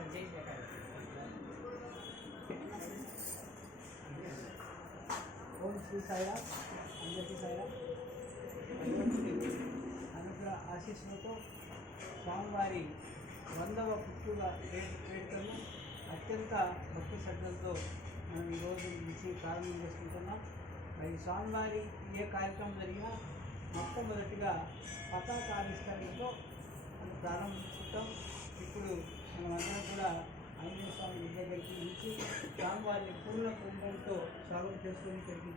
ఓం శ్రీ సాయిరామ్. అందరికీ సాయిరామ్. అనుగ్రహ ఆశీస్సులతో స్వామివారి 100వ పుట్టుక వేడుకను అత్యంత భక్తి శ్రద్ధలతో మనం ఈరోజు నుంచి ప్రారంభం చేసుకుంటున్నాం. మరి స్వామివారి ఏ కార్యక్రమం జరిగినా మొట్టమొదటిగా పతాకావిష్కరణతో మనం ప్రారంభించుకుంటాం. ఇప్పుడు మనమందరం కూడా ఆంజనేయ స్వామి దగ్గరికి నుంచి స్వామివారిని పూర్ణ కుంభంతో స్వాగతం చేసుకొని ఇక్కడికి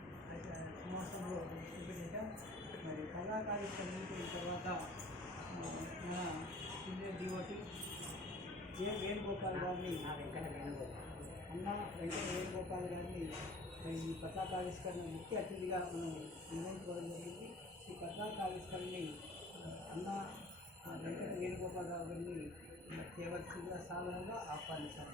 సింహాసనంలో చూపించాం. మరి పతాకావిష్కరణ తర్వాత మన ఇండియన్ డివోటీ వేణుగోపాల్ గారిని అన్న వెంకట వేణుగోపాల్ గారిని ఈ పతాకావిష్కరణ ముఖ్య అతిథిగా మనం నిర్ణయించుకోవడం జరిగింది. ఈ పతాకావిష్కరణని అన్న వెంకట వేణుగోపాల్ రావు గారిని చేయవలసిందిగా సాధారణంగా ఆహ్వానించాలి.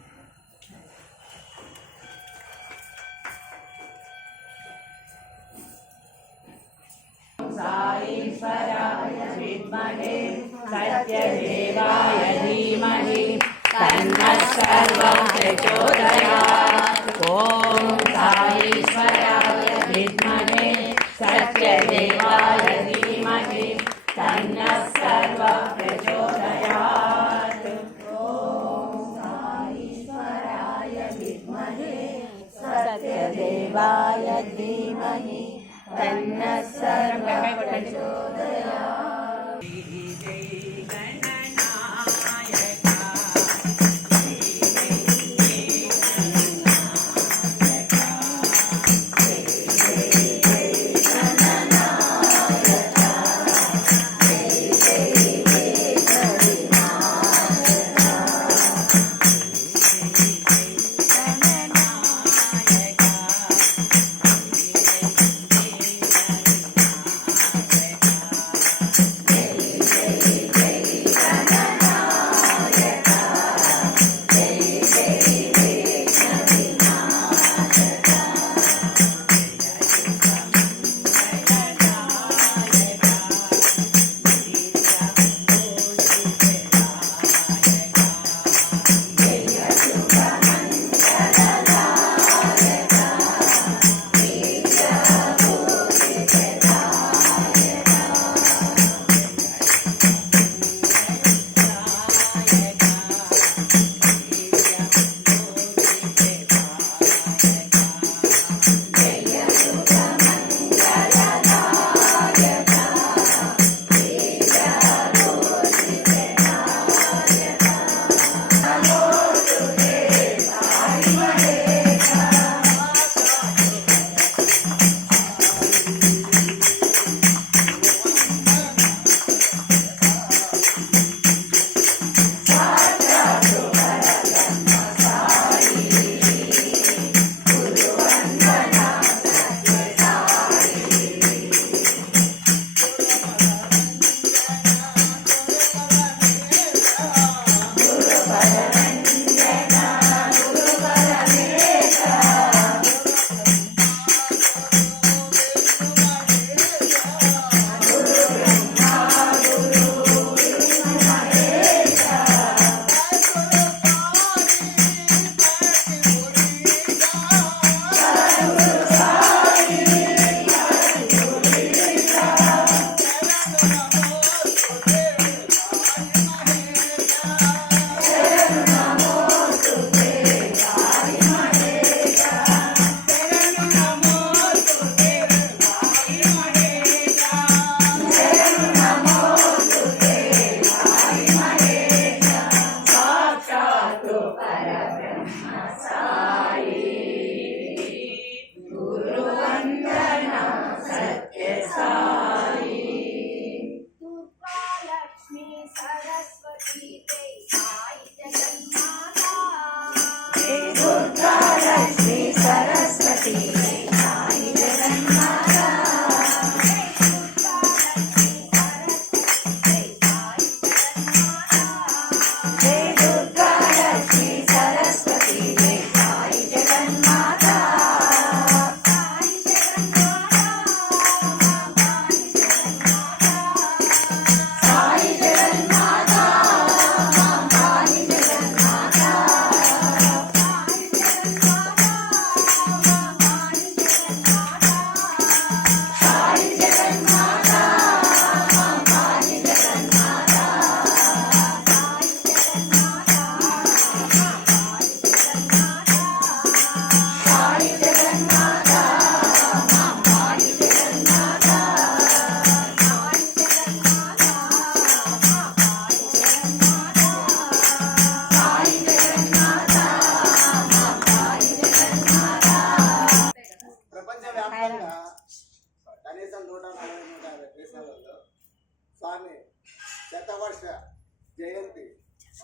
సాయేశ్వరాయ విద్మహే సత్యదేవాయ ధీమహి తన్నః సర్వం ప్రచోదయాత్. ఓం సాయేశ్వరాయ విద్మహే సత్యదేవాయ ధీమహి తన్నః సర్వం ప్రచోదయాత్. ఓం సాయేశ్వరాయ విద్మహే సత్యదేవాయ ధీమహి తన్నః సర్వం ప్రచోదయాత్.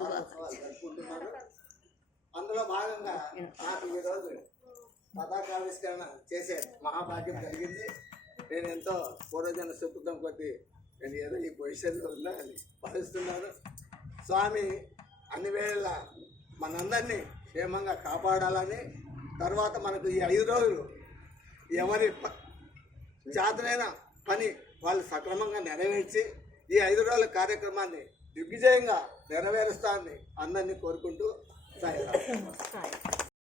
వారోత్సవాలు జరుపుకుంటున్నారు. అందులో భాగంగా నాకు ఈరోజు పతాకావిష్కరణ చేసే మహాభాగ్యం జరిగింది. నేను ఎంతో పూర్వజన సుకృతం కొద్ది నేను ఏదో ఈ పొజిషన్లో ఉన్నా అని భావిస్తున్నాను. స్వామి అన్ని వేళ మనందరినీ క్షేమంగా కాపాడాలని, తర్వాత మనకు ఈ 5 రోజులు ఎవరి చేతనైన పని వాళ్ళు సక్రమంగా నెరవేర్చి ఈ 5 రోజుల కార్యక్రమాన్ని దిగ్విజయంగా నెరవేరుస్తానని అందరినీ కోరుకుంటూ సాయి